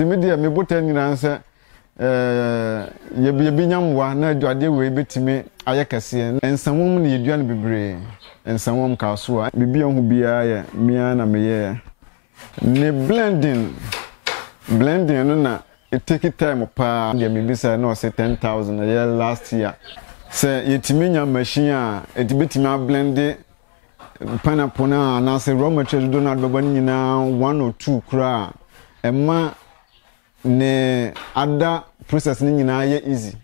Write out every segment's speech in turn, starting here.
Timedia me botan nyina nse ye binyamwa na adwade we betime ayekase ensanwom na yeduane bebre ensanwom ka so a bibia hu bia ya mia na meye ne blending no na it take time pa dia me bisa na say 10,000 a year last year say yetime nya machine a etibetime blend pineapple na say raw material do na doba nyina 1 or 2 kra emma ne other process ni nyina ye easy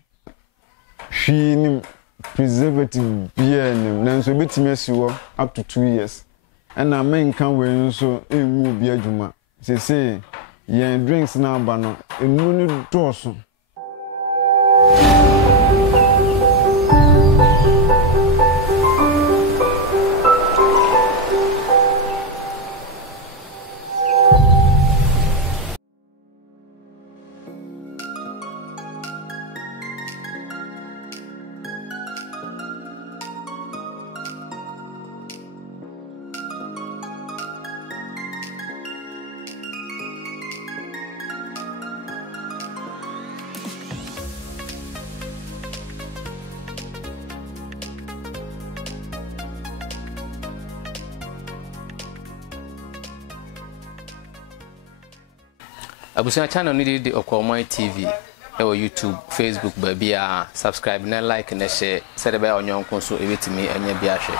hwi ni preservative beer ni nanso betime asiwo up to 2 years and na men kan we nso ewu obi adwuma say yen drinks na aba no enu ni doso. Abusia channel ni di Kwahu TV ewo YouTube, Facebook baby a subscribe na like na share sede be onyonko so ebetimi anya bi ahwe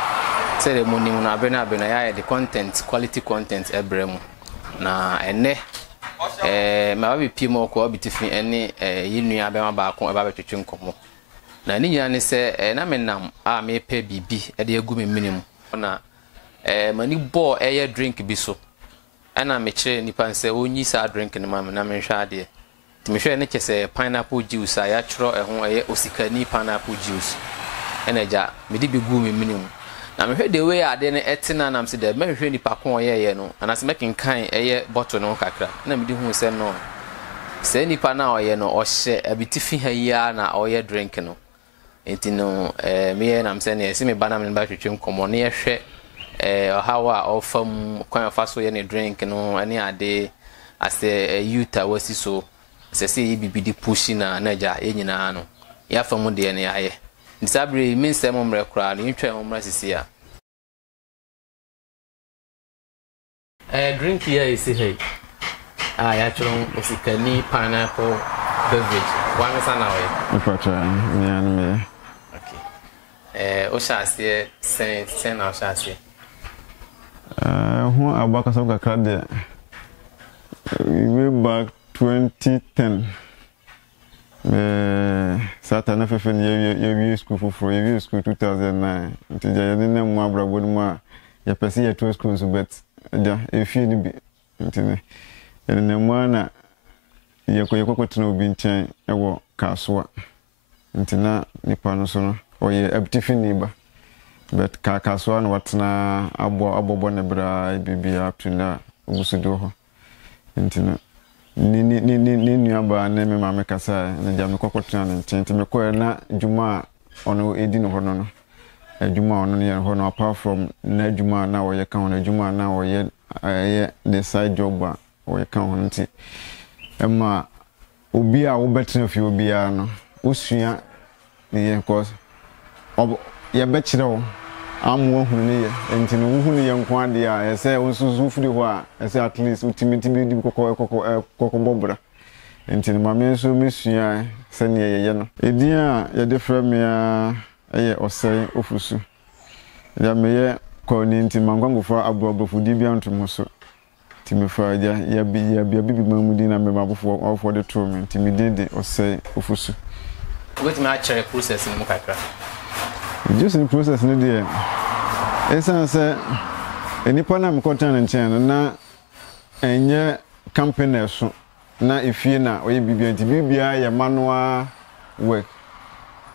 sede mo ni na abena ya the content quality content ebremu na ene ma ba bi pimo Kwahu Abetifi ene yinu abema ba ko eba betwetwe nkomo na ni nyina ne se na menam a me pe bibi e de agu me minim na mani bo eye drink bi so ana meche nipa nse onyi sa drink ni ma na me hwa ade me hwe ne kese pineapple juice a ya chro ehon eye Osika pineapple juice ena ja me di begu me minim na me hwe the way ade ne etina na mse de me hwe nipa kon ye no anase making kan eye bottle no kakra na me di hu se no se nipa na oye no o hye Abetifi ha ya na oye drink no enti no me ye na mse ne se me bana me ba twetwem komo ne ye hwe hawa ofam kwan faso ye ne drink no ani ade ase yuta wasi so se bibidi pushi na naja enyina no ya famu de ne aye ndisabre min se momre kra no ntwa momra sisia drink here is hey ya chron Osika pineapple beverage one sana we ipacha me an me okay o shase sen na o shase who abaka so kakra de way back 2010 Satan fefen ye school for ye school 2009 nti je ne mu abrabo mu a ye pese ye to school so bet ja e fie ni bi nti ne mu na ye kwetena obi nchen e wo kasoa nti na nipa no so no o ye Abetifi ni ba but kasoa no watena abobo ne bra bibia tuna usudo ho nti na ni nuaba na me mama kasa na ja me kokotena ne nti me ko na djuma ono edi no hono no adjuma ono ne ho no apart from na djuma na wo ye kan na djuma na wo ye the side job wo ye kan ho nti emma obi a wo betena fi obi a no osua ne cause ye bekire wo amwo hunu ne ye enti no hunu ye nko ade a ese onsusu furi ho a ese at least ultimate bi kokko bobra enti no mame so mesua se ne ye no edin a ye de fra me a eye osai ofusu ya me ye ko ni enti mangwangofa abuabofu di bia ntomo so ti me fa ya bibi mamudi na me babofo ofo de to me enti me de osai ofusu wait me a chere process ni mukakra just in process no dey esa say enipa na mkotan nchen na enye company so na ifie na oye bibia ya manual work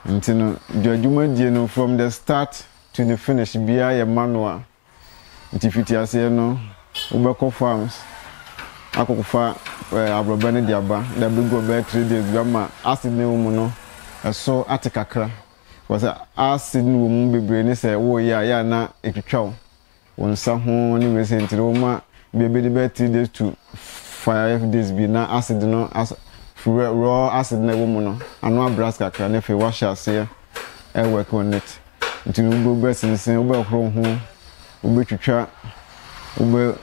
ntino djuma die no from the start to the finish bia ya manual ntifiti ase no ubeko farms akokofa abroba ne diaba da bego be 3 days gama acid ne mu no so atikakra was acid no mu bebre ne se wo ya na etwetwa wonsa ho ne resent ro ma bebe de be 3 days to 5 days bi na acid no raw acid na wo mu no anu abras kakra na fe wash ase e work on it nti no go sensen wo be horo ho wo be twitwa wo be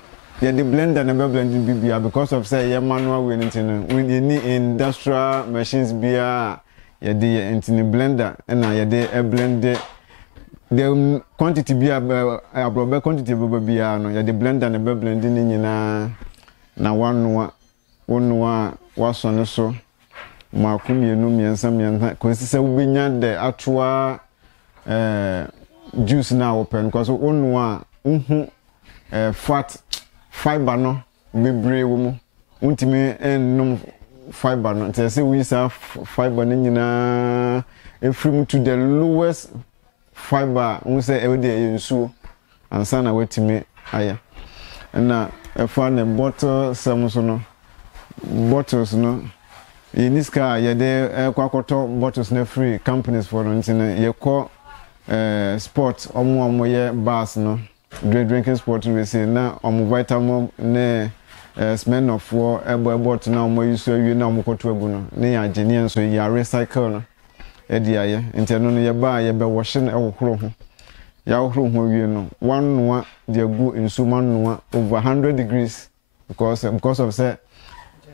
the blender na be blending bibia because of say your manual way nti we need industrial machines bia ye de nti blender na ye de blend the quantity bia abrobe quantity bia no ye de blender na be blending nyina na wonwa wasone so makumienu miensa konsise wobenya de atoa juice na open because wonwa fat fiber no bebre wo mu untimi enum fiber no te say we say fiber no nyina efrim to the lowest fiber we say e dey nsuo ansa na wetimi aya na efa na bottle samso no bottles no in this car ye dey kwakoto bottles na free companies for no ntina ye call sport omo ye bars no drinking sport we say na vitamin na smell of for about na use you na koto agu no na ya genian so ya recycle no e dia ye nteno no ye ba ye be wash na ehoro ho ya ehoro ho wie no one noa de agu insuma noa over 100 degrees because of say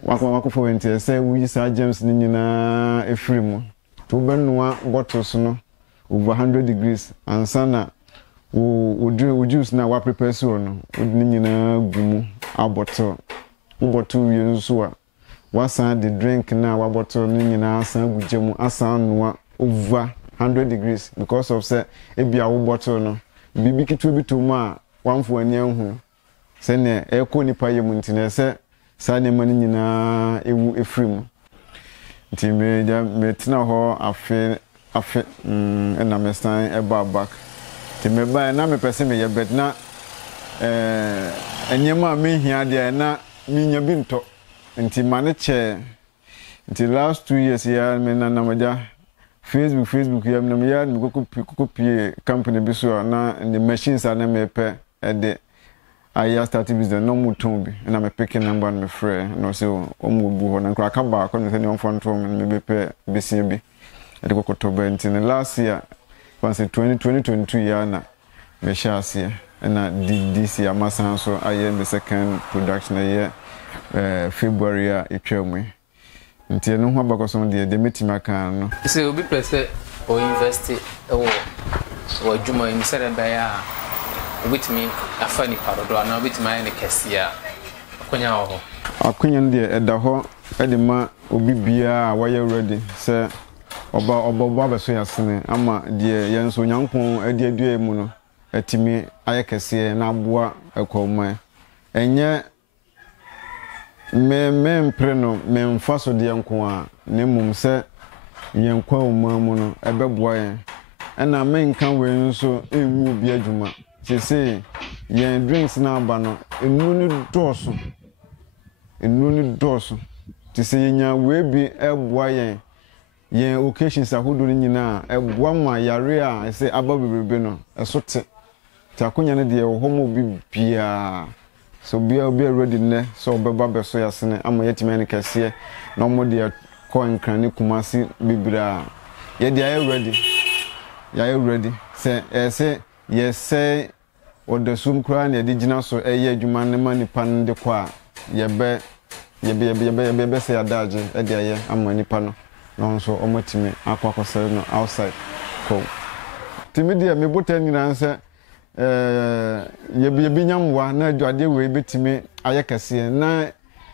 wako for ente say we use germs ni nyina efiri mu to be noa bottles no over 100 degrees ansana wo juice na wa prepare so no ni nyina gumu abottle bottle wi nso a wasan the drink na wa bottle ni nyina asan gujemu asan noa over 100 degrees because of say ebia wo bottle no bibi kitu bi to mu a wanfo ani ahu se ne eko nipa yemu ntine se sa ne mani nyina ewu efrim nti me tina ho afe na me stan eba back ti me ba na me pese me ye bed na enyema me hia de na minya bi nto nti mane che nti last 2 years ya me na maja Facebook ya me ya me kokopi company bi so na the machines are na me pe de I started business no muton bi na me pick number me frɛ no so omu bu ho na nkra ka ba ko ne se ne on fon to me be pe besia bi e de kokoto ba nti ne last year once 2022 year na me sha ase na this year masan so aye me second production year February a etwamu nti no ho abakoso de metima kan no se obi pese o invest o adwuma im sere ba ya obitimi afani parodo na obitimi ayene kesia akonya ho akonya de eda ho ede ma obi bia waye ready se oba beso yasene ama de yenso nyankon ade adua mu no atimi aye kese na aboa akoma enye me mpreno me mfaso de nko a ne mum se yenkwa omamu no ebeboa yen na me nka we nso ewu bi adwuma se yen drinks na aba no enu ni doso ti se yenya we bi eboa yen occasions ahodo ni nyina eboa ma yare a se aba bebebe no esote takonya ne de wo homo bi bia so bia ready ne so obeba beso yasene ama yetime ne kase na omo de ko nkran ne kumasi bibira ye de ya ready se yes odasum kra na de gina so eye adwuma ne ma nipa ne de kwa ye be se adaje e de aye ama nipa no no so omotime akwakose no outside ko timi de me botan nyina nse ye nyamwa na adwade we betime aye kase na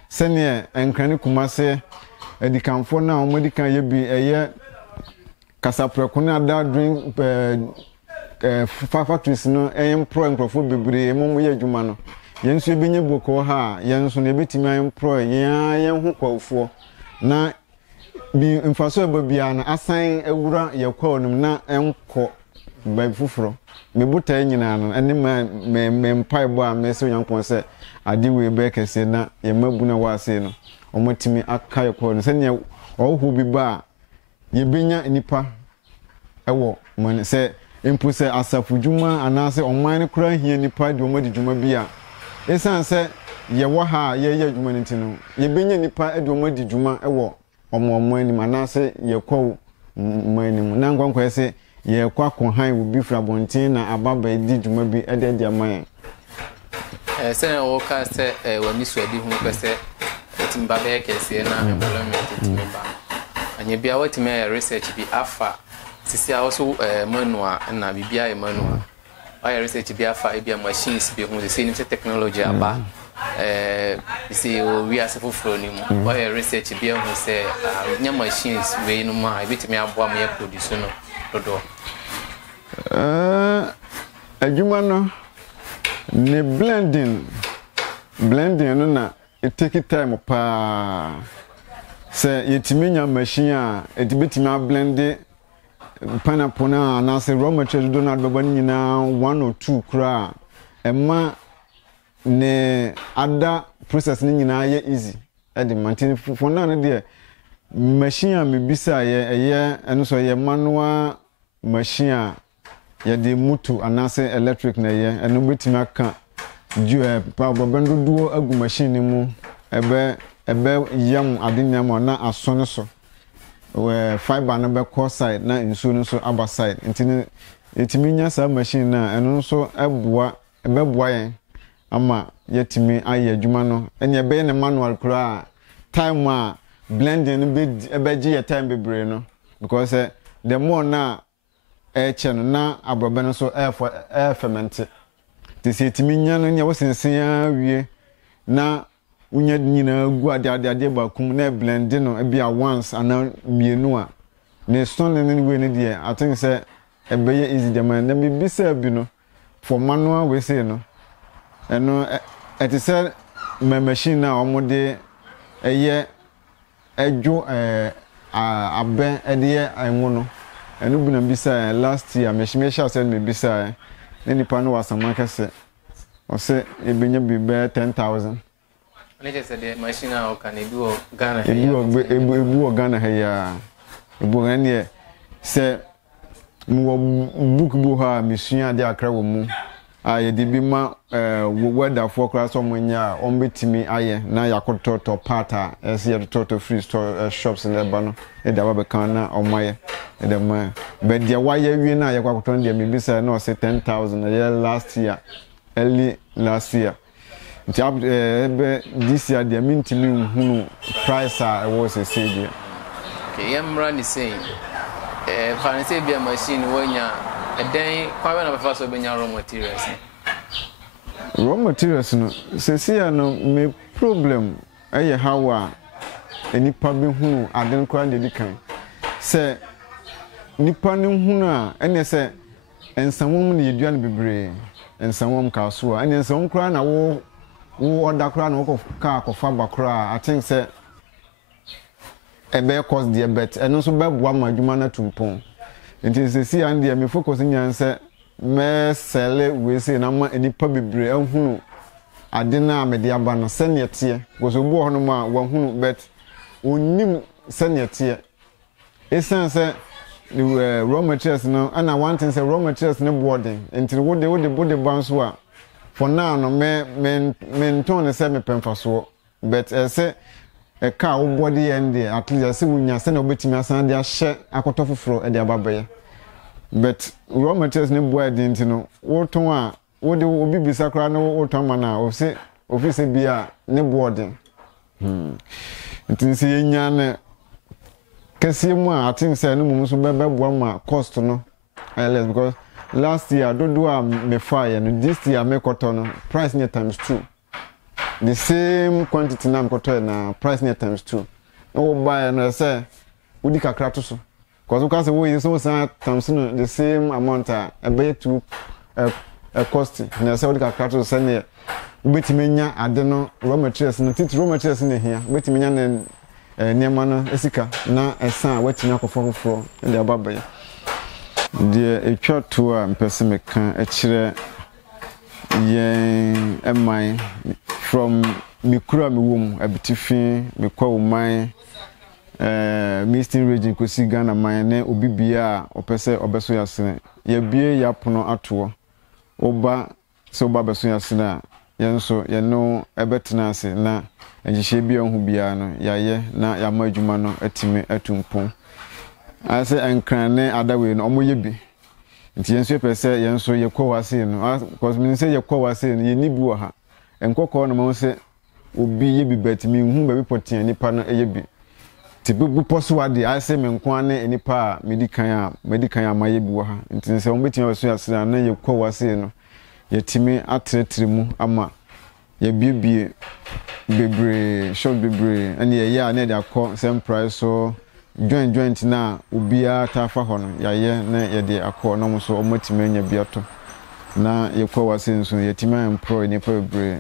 sene enkran kumase edikanfo na omodikan ye bi eye kasapreko na da drink factories no employ nkrofo bebre mom ye adwuma no yenso ebenye boko ha yenso ne betimi employ yen ho kwafo na bi mfaso babia na asan ewura yakwa onum na enko ba fufuro me buta nyina no ene me mpaibo a me so yankon se ade we be kese na ye mabu na wase no omotimi aka yakwa no se ne ohu bi ba ye benya nipa ewo man se empu se asafu dwuma anase oman ne kura hia nipa de omadi dwuma bia esan se ye wo ha ye adwuma nti no ye benye nipa adwuma di dwuma ewo omo anim anase ye kwa mo anim na nkwankwa se ye kwa konhan wo bi fra bontin na ababa di dwuma bi ede aman se o ka se wa mi so adi hu pese timba be kese na employment timba anya bia watime research bi afa sisi a also manual na bibia e manual I research bi afa e bia machines bi hu se ni technology aba see we are so for ni mo why research bi hu se nya machines we no ma e bitimi aboa me produce no dodo adwuma no ne blending no na it take time pa say yetimi nya machine a etibetimi a blend pineapple na say raw material do na beba nyina 1 or 2 kra ema ne ada process ni nyina ye easy e de maintain for na no de machine a me bisa ye eno so ye manual machine a ye de motor anase electric na ye eno betimi aka pa bobendo duo agu machine mu ebe yam adinyam na aso so we fiber na be core side na insu no so aba side ntini etimi nya sa machine na eno so ebeboa yen ama yetimi aye adwuma no ene ebe ne manual kura time a blending be ebeji ye time bebre no because the more na cheno na abrobe no so ferment this etimi nya no nya wosensen ya wie na unya nyina gu ade ba kum na blend no e bia once ana mienu a ne stone ne we ne die I think say e be easy the man na me bisa bi no for manual we say no eno it is my machine na omode eye ejo aben ede anwo no eno bu na bisa last year me sha say me bisa ne nipa no wasama kase o say e benya bi be 10,000 I just said the machine now can do Ghana. Ebu Ghana here. Ebu Ghana say book buha mission de akra wo mu. Aye de bi ma weather forecast omunya ombetimi aye na yakototo parta ese yakototo free store shops in Lebanon. No e da ba kan na omaye e da ma be de waye wi na yakototo de me bi say no say 10,000 last year early last year. This year the mintimi hunu price was a sage. Okay, I'm running saying fancy be a machine when ya a day quite of first of raw materials. Raw materials no say no me problem eh how nipa be hunu aden kwa de dikan say nipa ne hunu a ene say ensamom ne yedua ne bebre ensamom ka so a ene ensamom kra na wo order kra na wo ka kofa bakra I think say ebe cost the bet eno so be boa madwuma na tumpon nti say see and me focus nyan say me sell we say na ma enipa bebre ahunu ade na amede aba no sene tie go so bu hono ma wa hunu bet onim sene tie esan say the raw materials no and I want to say raw materials no boarding until what they body bounce wa for now no me ton say me pemfa so but say a car body and at least say wunya say na obetimi asan de ahye akoto foforo e de ababaye but raw materials no boarding no wo ton a wo de obi bisa kra no wo ton ma na o say office bia ne boarding ntinsi yenya na kasi mu I think say no mumu so beboa ma cost no less because last year do me fire no this year me koto no price near times 2 the same quantity na koto na price near times 2 no buy no say udi kakra to so because we can say we so times no the same amount be to cost na say udi kakra to say ne ubetimi nya ade no raw materials no titi raw materials ne here ubetimi nya na niema no Osika na esan watimi akofofoforo de ababaye de etwa to a mpese meka ekire yen emai from mikura miwom Abetifi Kwahu man Eastern region kosi Ghana man ne obibia opese obeso yasene ye bie yapono ato oba so oba beso yasene yenso ye no ebetena ase na enhihye bia hu bia no yaye na yama adwuma no atime atumpon ase enkrane adawe no omoye bi nti yenso pese yenso yekọ wase no because me say yekọ wase no ye ni bi wo ha enkokọ no mo se obi ye bi betimi hu ba bi poten nipa no eye bi ti bu poso ade ase me nko ane nipa medikan amaye bi wo ha nti se omo betin so ase na yekọ wase no yetimi atretre mu ama ye bibie bebre shop bebre ane ye ya na de akọ same price so joint na obia tafa ho no yaye na ye de akọ no so omotimi anya biato na yekọ wase nso yetimi employ nipa bebre